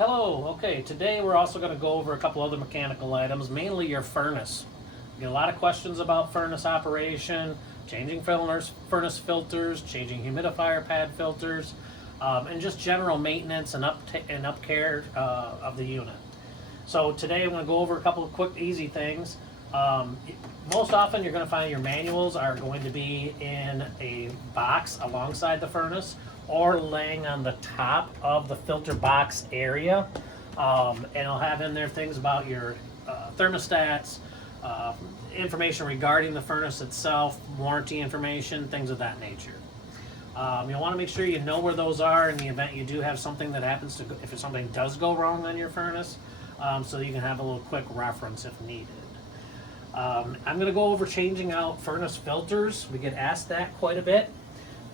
Hello, okay, today we're also going to go over a couple other mechanical items, mainly your furnace. We get a lot of questions about furnace operation, changing furnace filters, changing humidifier pad filters, and just general maintenance and up care of the unit. So today I'm going to go over a couple of quick, easy things. Most often you're going to find your manuals are going to be in a box alongside the furnace or laying on the top of the filter box area. And it'll have in there things about your thermostats, information regarding the furnace itself, warranty information, things of that nature. You'll want to make sure you know where those are in the event you do have something that happens to, if something does go wrong on your furnace, so you can have a little quick reference if needed. I'm going to go over changing out furnace filters. We get asked that quite a bit.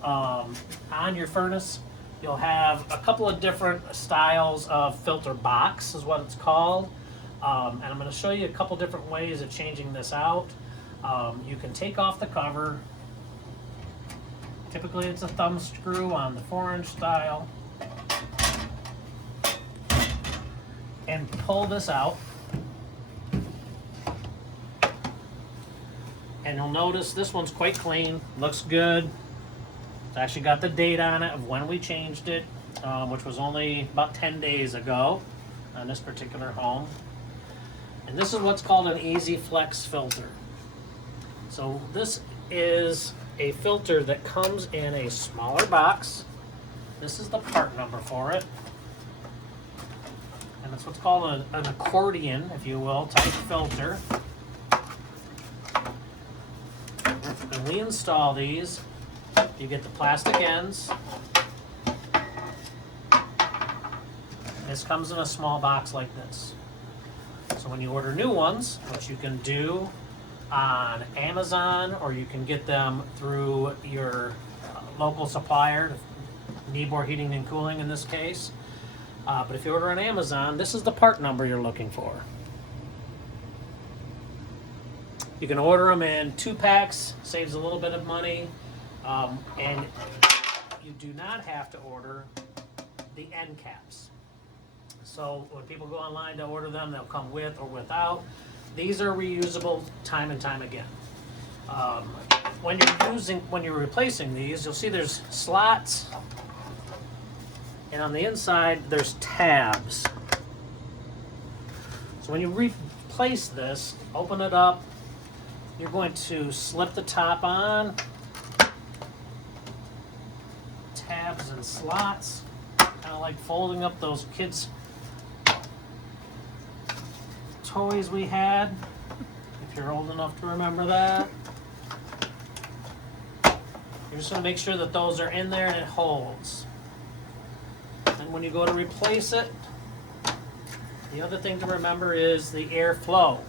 On your furnace, you'll have a couple of different styles of filter box, is what it's called. And I'm going to show you a couple different ways of changing this out. You can take off the cover. Typically it's a thumb screw on the 4-inch style. And pull this out. And you'll notice this one's quite clean, looks good. It's actually got the date on it of when we changed it, which was only about 10 days ago on this particular home. And this is what's called an Easy Flex filter. So this is a filter that comes in a smaller box. This is the part number for it. And it's what's called an accordion, if you will, type filter. And we install these. You get the plastic ends. This comes in a small box like this. So when you order new ones, which you can do on Amazon, or you can get them through your local supplier, Nibor Heating and Cooling in this case. But if you order on Amazon, this is the part number you're looking for. You can order them in 2 packs, saves a little bit of money, and you do not have to order the end caps. So when people go online to order them, they'll come with or without. These are reusable time and time again. When you're replacing these, you'll see there's slots, and on the inside there's tabs. So when you replace this, open it up. You're going to slip the top on, tabs and slots, kind of like folding up those kids' toys we had, if you're old enough to remember that. You're just going to make sure that those are in there and it holds. And when you go to replace it, the other thing to remember is the airflow.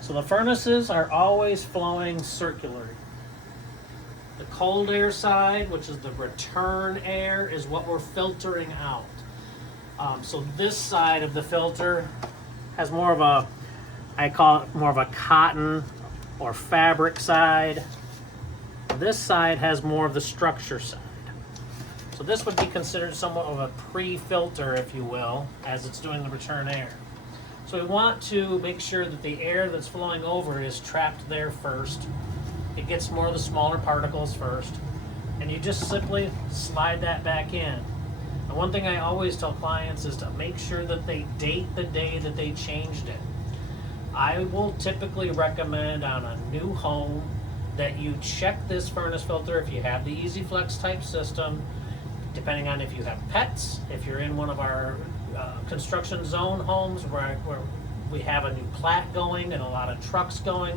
So the furnaces are always flowing circular. The cold air side, which is the return air, is what we're filtering out. So this side of the filter has more of a, I call it more of a cotton or fabric side. This side has more of the structure side. So this would be considered somewhat of a pre-filter, if you will, as it's doing the return air. So we want to make sure that the air that's flowing over is trapped there first. It gets more of the smaller particles first. And you just simply slide that back in. And one thing I always tell clients is to make sure that they date the day that they changed it. I will typically recommend on a new home that you check this furnace filter if you have the Easy Flex type system, depending on if you have pets, if you're in one of our construction zone homes where we have a new plat going and a lot of trucks going.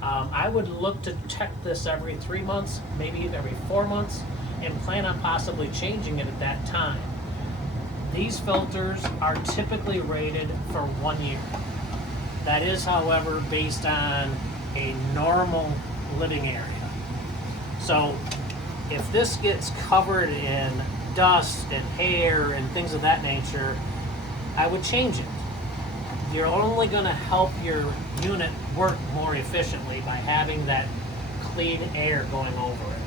I would look to check this every 3 months, maybe every 4 months, and plan on possibly changing it at that time. These filters are typically rated for 1 year. That is, however, based on a normal living area. So if this gets covered in dust and hair and things of that nature, I would change it. You're only going to help your unit work more efficiently by having that clean air going over it.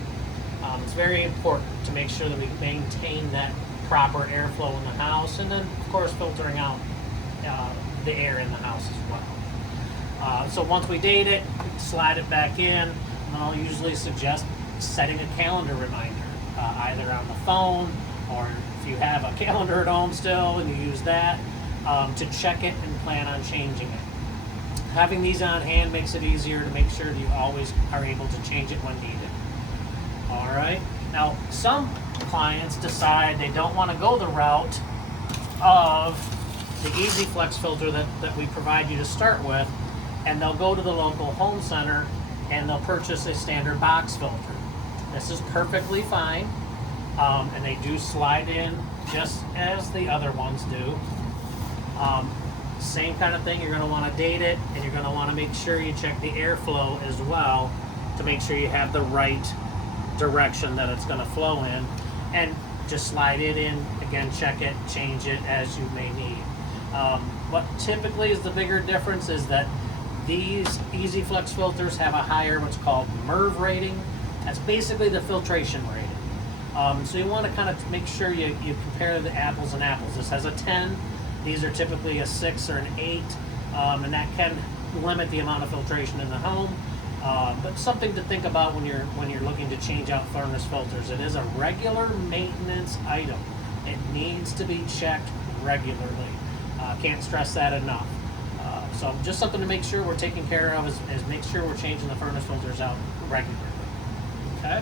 It's very important to make sure that we maintain that proper airflow in the house, and then of course filtering out the air in the house as well. So once we date it, slide it back in, and I'll usually suggest setting a calendar reminder, either on the phone, or if you have a calendar at home still and you use that, to check it and plan on changing it. Having these on hand makes it easier to make sure that you always are able to change it when needed. All right. Now, some clients decide they don't want to go the route of the Easy Flex filter that we provide you to start with, and they'll go to the local home center and they'll purchase a standard box filter. This is perfectly fine, and they do slide in just as the other ones do. Same kind of thing, you're going to want to date it, and you're going to want to make sure you check the airflow as well to make sure you have the right direction that it's going to flow in, and just slide it in, again, check it, change it as you may need. What typically is the bigger difference is that these Easy Flex filters have a higher what's called MERV rating. That's basically the filtration rating. So you want to kind of make sure you compare the apples and apples. This has a 10. These are typically a 6 or an 8, and that can limit the amount of filtration in the home. But something to think about when you're looking to change out furnace filters. It is a regular maintenance item. It needs to be checked regularly. Can't stress that enough. So just something to make sure we're taking care of is make sure we're changing the furnace filters out regularly. Okay.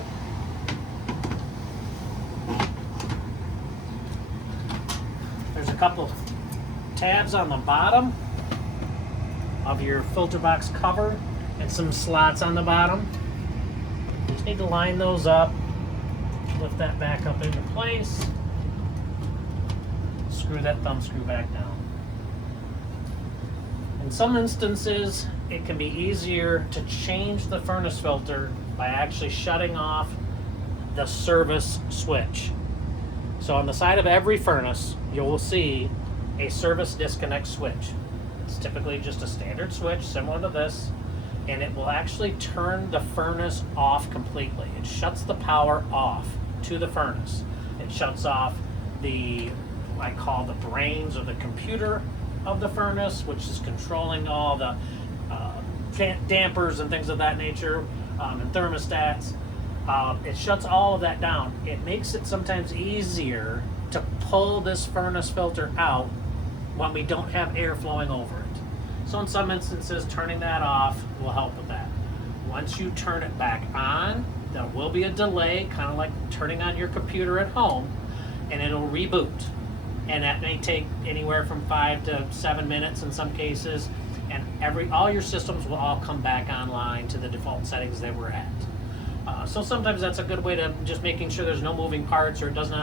There's a couple tabs on the bottom of your filter box cover and some slots on the bottom. You just need to line those up, lift that back up into place, screw that thumb screw back down. In some instances, it can be easier to change the furnace filter by actually shutting off the service switch. So on the side of every furnace, you will see a service disconnect switch. It's typically just a standard switch similar to this, and it will actually turn the furnace off completely. It shuts the power off to the furnace. It shuts off I call the brains or the computer of the furnace, which is controlling all the dampers and things of that nature, and thermostats. It shuts all of that down. It makes it sometimes easier to pull this furnace filter out when we don't have air flowing over it. So in some instances, turning that off will help with that. Once you turn it back on, there will be a delay, kind of like turning on your computer at home, and it'll reboot. And that may take anywhere from 5 to 7 minutes in some cases, and all your systems will all come back online to the default settings they were at. So sometimes that's a good way to just making sure there's no moving parts, or it doesn't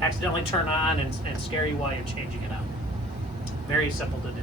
accidentally turn on and scare you while you're changing it out. Very simple to do.